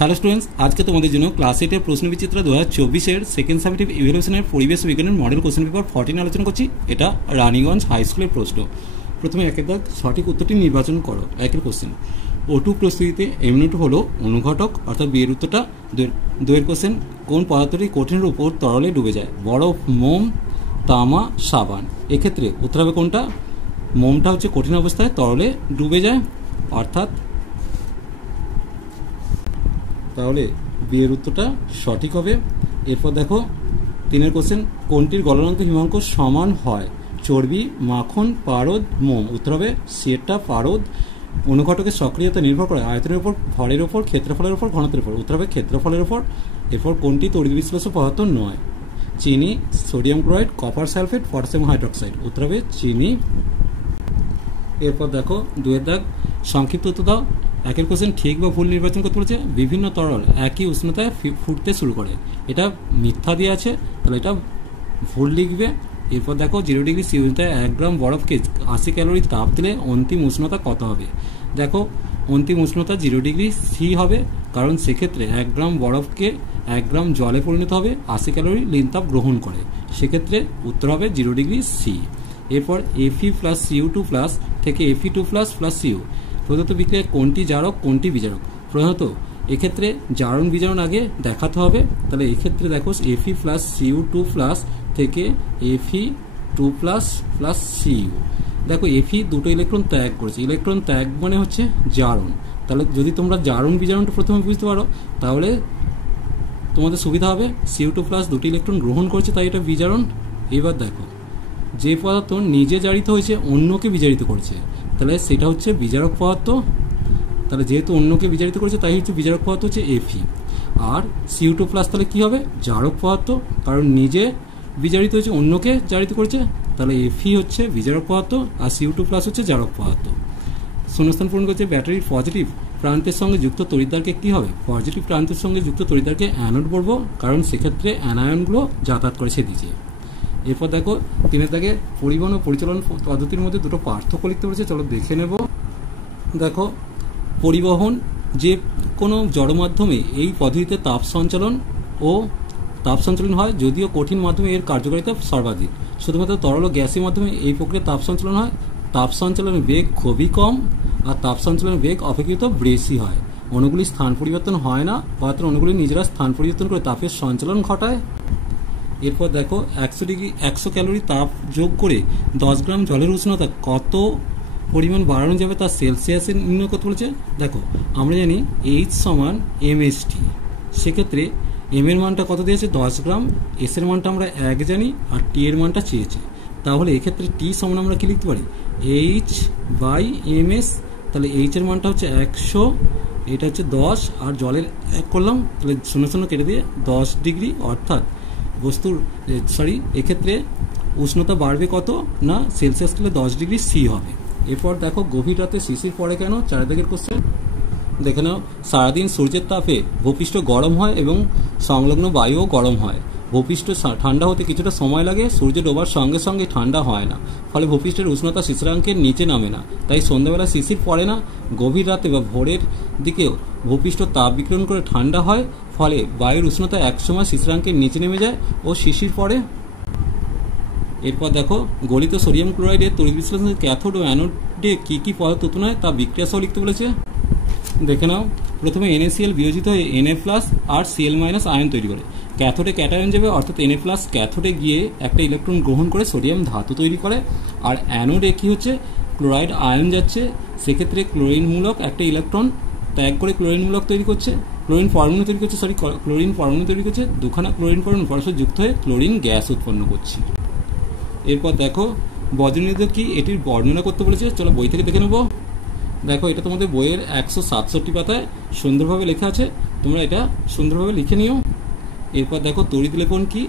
Hello students, আজকে তোমাদের জন্য ক্লাস 8 প্রশ্নবিচিত্র 2024 সেকেন্ড সামেটিভ ইভ্যালুয়েশনের পরিবেশ বিজ্ঞানের মডেল কোশ্চেন পেপার 14 আলোচনা করছি। এটা রানীগঞ্জ হাই স্কুলের প্রশ্ন। প্রথমে একের দাগ সঠিক উত্তরটি নির্বাচন করো। একের কোশ্চেন, O2 প্রস্তুতিতে M2 হলো অনুঘটক, অর্থাৎ বিয়ের উত্তরটা। দুয়ের কোশ্চেন, কোন পদার্থটি কঠিনের উপর তরলে ডুবে যায়? বরফ, মোম, তামা, সাবান। এক্ষেত্রে উত্তর হবে কোনটা? মোমটা হচ্ছে কঠিন অবস্থায় তরলে ডুবে যায়, অর্থাৎ তাহলে বিয়ের উত্তরটা সঠিক হবে। এরপর দেখো তিনের কোশ্চেন, কোনটির গলনাঙ্ক হিমাঙ্ক সমান হয়? চর্বি, মাখন, পারদ, মোম। উত্তর হবে সেটা পারদ। অনুঘটকের সক্রিয়তা নির্ভর করে আয়তনের উপর, ভরের উপর, ক্ষেত্রফলের উপর, ঘনত্বের উপর। উত্তর হবে ক্ষেত্রফলের উপর। এরপর কোনটি তড়িৎ বিশ্লেষ্য পদার্থ নয়? চিনি, sodium chloride, copper sulphate, potassium hydroxide. উত্তর হবে চিনি। এরপর দেখো দুয়ের দাগ সংক্ষিপ্ত উত্তর দাও। একের কোশ্চেন, ঠিক বা ভুল নির্বাচন করতে বলেছে। বিভিন্ন তরল একই উষ্ণতায় ফুটতে শুরু করে। এটা মিথ্যা দিয়ে আছে, তাহলে এটা ভুল লিখবে। এরপর দেখো 0 ডিগ্রি সি উষ্ণতায় 1 গ্রাম বরফকে 80 ক্যালোরি তাপ দিলে অন্তিম উষ্ণতা কত হবে? দেখো অন্তিম উষ্ণতা 0 ডিগ্রি সি হবে, কারণ সেক্ষেত্রে 1 গ্রাম বরফকে 1 গ্রাম জলে পরিণত হবে, 80 ক্যালোরি লিন তাপ গ্রহণ করে। সেক্ষেত্রে উত্তর হবে 0 ডিগ্রি সি। এরপর Fe প্লাস CO2 প্লাস থেকে Fe2 প্লাস প্লাস CO। প্রদত্ত বিক্রিয়ায় কোনটি জারক কোনটি বিজারক? প্রধানত এক্ষেত্রে জারণ বিজারণ আগে দেখাতে হবে। তাহলে এক্ষেত্রে দেখো Fe প্লাস CO2 প্লাস থেকে Fe2 প্লাস প্লাস CO। দেখো Fe দুটো ইলেকট্রন ত্যাগ করেছে। ইলেকট্রন ত্যাগ মানে হচ্ছে জারণ। তাহলে যদি তোমরা জারণ বিজারণটা প্রথমে বুঝতে পারো তাহলে তোমাদের সুবিধা হবে। CO2 প্লাস দুটি ইলেকট্রন গ্রহণ করেছে, তাই এটা বিজারণ। এবার দেখো যে পদার্থ নিজে জারিত হয়েছে অন্যকে বিজারিত করেছে, তাহলে সেটা হচ্ছে বিজারক পদার্থ। তাহলে যেহেতু অন্যকে বিজারিত করেছে তাই হচ্ছে বিজারক পদার্থ হচ্ছে Fe। আর CO2 প্লাস তাহলে কী হবে? জারক পদার্থ, কারণ নিজে বিজারিত হয়েছে অন্যকে জারিত করেছে, তাহলে Fe হচ্ছে বিজারক পদার্থ আর CO2 প্লাস হচ্ছে জারক পদার্থ। শূন্যস্থান পূরণ করছে ব্যাটারির পজিটিভ প্রান্তের সঙ্গে যুক্ত তড়িৎদ্বারকে কী হবে? পজিটিভ প্রান্তের সঙ্গে যুক্ত তড়িৎদ্বারকে অ্যানোড বলবো, কারণ সেক্ষেত্রে অ্যানায়নগুলো যাতায়াত করে সেদিকে। এরপর দেখো তিনের দাগে পরিবহন ও পরিচালন পদ্ধতির মধ্যে দুটো পার্থক্য লিখতে বলেছে, চলো দেখে নেব। দেখো পরিবহন, যে কোনো জড় মাধ্যমে এই পদ্ধতিতে তাপ সঞ্চালন হয়, যদিও কঠিন মাধ্যমে এর কার্যকারিতা সর্বাধিক। শুধুমাত্র তরল ও গ্যাসের মাধ্যমে এই প্রক্রিয়ায় তাপ সঞ্চালন হয়। তাপ সঞ্চালনের বেগ খুবই কম আর তাপ সঞ্চালনের বেগ অপেক্ষাকৃত বেশি হয়। অণুগুলির স্থান পরিবর্তন হয় না, অর্থাৎ অণুগুলি নিজেরা স্থান পরিবর্তন করে তাপের সঞ্চালন ঘটায়। এরপর দেখো 100 ক্যালোরি তাপ যোগ করে 10 গ্রাম জলের উষ্ণতা কত পরিমাণ বাড়ানো যাবে তা সেলসিয়াসে নির্ণয় করতে বলেছে। দেখো আমরা জানি H সমান mST, সেক্ষেত্রে M এর মানটা কত দিয়েছে? 10 গ্রাম। S এর মানটা আমরা 1 জানি আর T এর মানটা চেয়েছে। তাহলে এক্ষেত্রে T সমান আমরা কি লিখতে পারি? H/ms। তাহলে H এর মানটা হচ্ছে 100, এটা হচ্ছে 10 আর জলের 1 করলাম, তাহলে 0 কেটে দিয়ে 10 ডিগ্রি, অর্থাৎ এক্ষেত্রে উষ্ণতা বাড়বে কত না সেলসিয়াস স্কেলে 10 ডিগ্রি সি হবে। এরপর দেখো গভীর রাতে শিশির পড়ে কেন? 4 দাগের কোশ্চেন দেখে নাও। সারাদিন সূর্যের তাপে ভূপৃষ্ঠ গরম হয় এবং সংলগ্ন বায়ুও গরম হয়। ভূপৃষ্ঠ ঠান্ডা হতে কিছুটা সময় লাগে, সূর্য ডোবার সঙ্গে সঙ্গে ঠান্ডা হয় না, ফলে ভূপৃষ্ঠের উষ্ণতা শিশিরাঙ্কের নিচে নামে না, তাই সন্ধ্যাবেলা শিশির পড়ে না। গভীর রাতে বা ভোরের দিকেও ভূপৃষ্ঠ তাপ বিকিরণ করে ঠান্ডা হয়, ফলে বায়ুর উষ্ণতা একসময় শিশিরাঙ্কের নিচে নেমে যায় ও শিশির পড়ে। এরপর দেখো গলিত সোডিয়াম ক্লোরাইডের তড়িৎ বিশ্লেষণে ক্যাথোড ও অ্যানোডে কী কী পদার্থ উৎপন্ন হয় তা বিক্রিয়া সহ লিখতে বলেছে। দেখে নাও, প্রথমে NaCl বিয়োজিত হয়ে Na+ আর Cl- আয়ন তৈরি করে। ক্যাথোডে ক্যাটায়ন যাবে, অর্থাৎ Na+ ক্যাথোডে গিয়ে একটা ইলেকট্রন গ্রহণ করে সোডিয়াম ধাতু তৈরি করে। আর অ্যানোডে কী হচ্ছে? ক্লোরাইড আয়ন যাচ্ছে, সেক্ষেত্রে ক্লোরিনমূলক একটা ইলেকট্রন ত্যাগ করে ক্লোরিনমূলক তৈরি করছে, ক্লোরিন পরমাণু তৈরি করছে। দুখানা ক্লোরিন পরমাণু পরস্পর যুক্ত হয়ে ক্লোরিন গ্যাস উৎপন্ন করছে। এরপর দেখো বজ্রনিরোধক কি? এটির বর্ণনা করতে বলেছে, চলো বই থেকে দেখে নেবো। দেখো এটা তোমাদের বইয়ের 167 পাতায় সুন্দরভাবে লেখা আছে, তোমরা এটা সুন্দরভাবে লিখে নিও। এরপর দেখো তড়িৎ লেপন কি?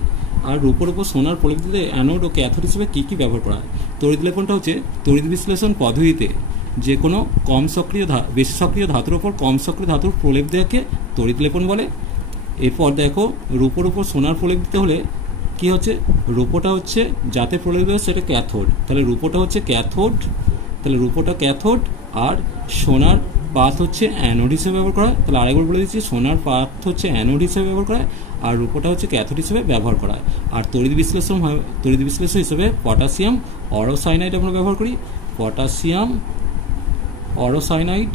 আর রূপোর উপর সোনার প্রলেপ দিতে অ্যানোড ও ক্যাথোড হিসেবে কী কী ব্যবহার করা হয়? তড়িৎ লেপনটা হচ্ছে তড়িৎ বিশ্লেষণ পদ্ধতিতে যে কোনো বেশি সক্রিয় ধাতুর ওপর কম সক্রিয় ধাতুর প্রলেপ দেওয়াকে তড়িৎ লেপন বলে। এরপর দেখো রূপোর উপর সোনার প্রলেপ দিতে হলে কি হচ্ছে? রূপোটা হচ্ছে যাতে প্রলেপ দেওয়া সেটা ক্যাথোড, তাহলে রূপোটা হচ্ছে ক্যাথোড, তাহলে রূপোটা ক্যাথোড আর সোনার পাত হচ্ছে অ্যানোড হিসেবে ব্যবহার করা হয়। তাহলে আরেকবার বলে দিচ্ছি, সোনার পাত হচ্ছে অ্যানোড হিসেবে ব্যবহার করা হয়, আর রূপোটা হচ্ছে ক্যাথোড হিসেবে ব্যবহার করা হয়। আর তড়িৎ বিশ্লেষণ হিসেবে পটাশিয়াম অরোসাইনাইড আমরা ব্যবহার করি। পটাশিয়াম অরোসায়ানাইড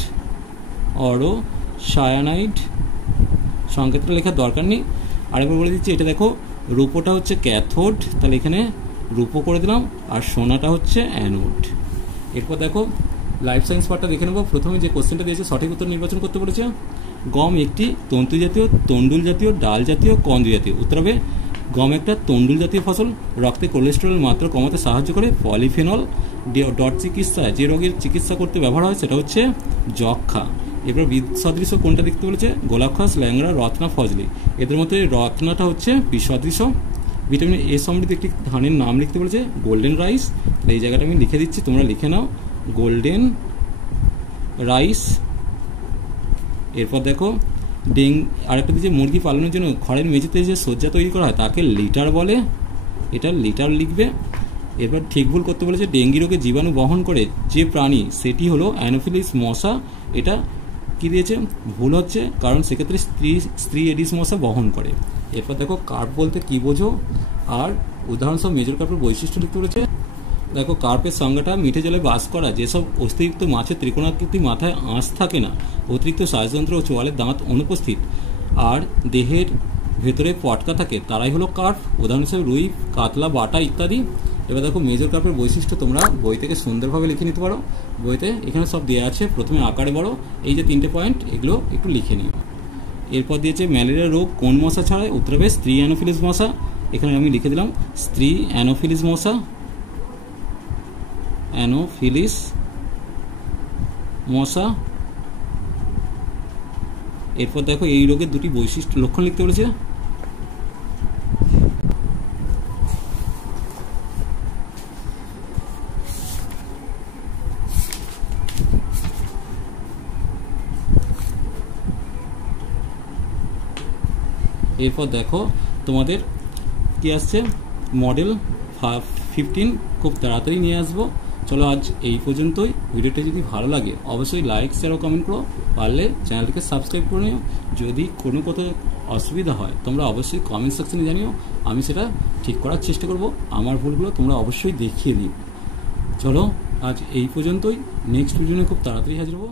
সংকেতটা লেখার দরকার নেই। আরেকবার বলে দিচ্ছি, এটা দেখো রূপোটা হচ্ছে ক্যাথোড, তাহলে এখানে রূপো করে দিলাম, আর সোনাটা হচ্ছে অ্যানোড। এরপর দেখো লাইফ সায়েন্স পার্টটা দেখে নেবো। প্রথমে যে কোশ্চেনটা দিয়েছে সঠিক উত্তর নির্বাচন করতে বলেছে। গম একটি তন্তু জাতীয়, তন্ডুল জাতীয়, ডাল জাতীয়, কন্দ জাতীয়। উত্তর হবে গম একটা তন্ডুল জাতীয় ফসল, রক্তে কোলেস্টেরল মাত্রা কমাতে সাহায্য করে। পলিফেনল ডট চিকিৎসায় যে রোগের চিকিৎসা করতে ব্যবহার হয় সেটা হচ্ছে যক্ষা। এবার বিসদৃশ কোনটা দেখতে বলেছে, গোলাপখাস, ল্যাংড়া, রত্না, ফজলি। এদের মধ্যে রত্নাটা হচ্ছে বিসদৃশ। ভিটামিন এ সমৃদ্ধ একটি ধানের নাম লিখতে বলেছে, গোল্ডেন রাইস। এই জায়গাটা আমি লিখে দিচ্ছি, তোমরা লিখে নাও, গোল্ডেন রাইস। এরপর দেখো আরেকটা দিচ্ছে, মুরগি পালনের জন্য খড়ের মেঝেতে যে শয্যা তৈরি করা হয় তাকে লিটার বলে, এটা লিটার লিখবে। এরপর ঠিক ভুল করতে বলেছে, ডেঙ্গি রোগে জীবাণু বহন করে যে প্রাণী সেটি হলো অ্যানোফিলিস মশা। এটা কি দিয়েছে, ভুল হচ্ছে, কারণ সেক্ষেত্রে স্ত্রী এডিস মশা বহন করে। এরপর দেখো কার্প বলতে কি বোঝো, আর উদাহরণসহ মেজর কার্পের বৈশিষ্ট্য লিখতে বলেছে। দেখো কার্পের সংজ্ঞাটা, মিঠে জলে বাস করা যেসব অতিরিক্ত মাছের ত্রিকোণাকৃতি মাথায় আঁশ থাকে না, অতিরিক্ত শ্বাসযন্ত্র ও চোয়ালের দাঁত অনুপস্থিত, আর দেহের ভেতরে পটকা থাকে, তারাই হলো কার্প। উদাহরণ হিসেবে রুই, কাতলা, বাটা ইত্যাদি। এবার দেখো মেজর কার্পের বৈশিষ্ট্য তোমরা বই থেকে সুন্দরভাবে লিখে নিতে পারো। বইতে এখানে সব দেওয়া আছে, প্রথমে আকারে বড়, এই যে 3টে পয়েন্ট এগুলো একটু লিখে নিও। এরপর দিয়েছে ম্যালেরিয়া রোগ কোন মশা ছড়ায়, উত্তর হবে স্ত্রী অ্যানোফিলিস মশা। এখানে আমি লিখে দিলাম স্ত্রী অ্যানোফিলিস মশা, অ্যানোফিলিস মশা। এরপর দেখো এই রোগের দুটি বৈশিষ্ট্য লক্ষণ লিখতে বলেছে। এরপর দেখো তোমাদের কি আসছে, মডেল 15 খুব তাড়াতাড়ি নিয়ে আসবো। চলো আজ এই পর্যন্তই। ভিডিওটা যদি ভালো লাগে অবশ্যই লাইক, শেয়ার ও কমেন্ট করো, পারলে চ্যানেলটিকে সাবস্ক্রাইব করে নিও। যদি কোনো কোথাও অসুবিধা হয় তোমরা অবশ্যই কমেন্ট সেকশনে জানিও, আমি সেটা ঠিক করার চেষ্টা করব। আমার ভুলগুলো তোমরা অবশ্যই দেখিয়ে দিও। চলো আজ এই পর্যন্তই, নেক্সট ভিডিও নিয়ে খুব তাড়াতাড়ি হাজির হবো।